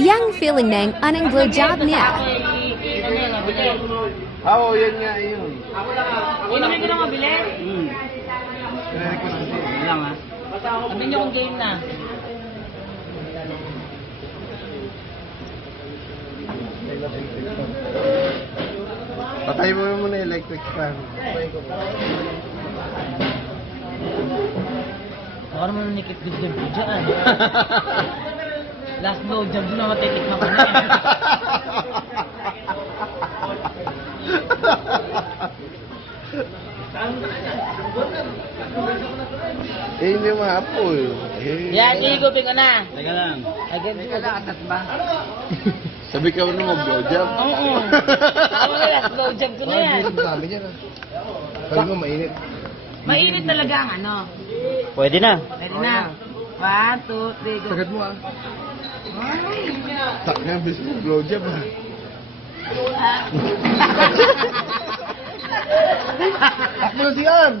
Yang feeling neng anong blowjob niya. Oo, yan nga yun. Inumin ko na mabili. Kaya ko kasi. Yun lang ha. Sabihin niyo kung game na. Patay mo muna yung electric fan. Baka naman nanikip din dyan po dyan. Last blow job na matitik na kami. Eh, hindi mahapol. Yan, igupin ko na. Teka lang. Teka lang, atas ba? Sabi ka mo na mag-blowjob. Oo. Ako na last blow job ko na yan. Sabi niya na. Sabi mo, mainit. Mainit talaga ang ano. Pwede na. Pwede na. 1, 2, 3, go. Sagat mo ah. Tak nga, bis mo blowjob ah. Takbo na siyan!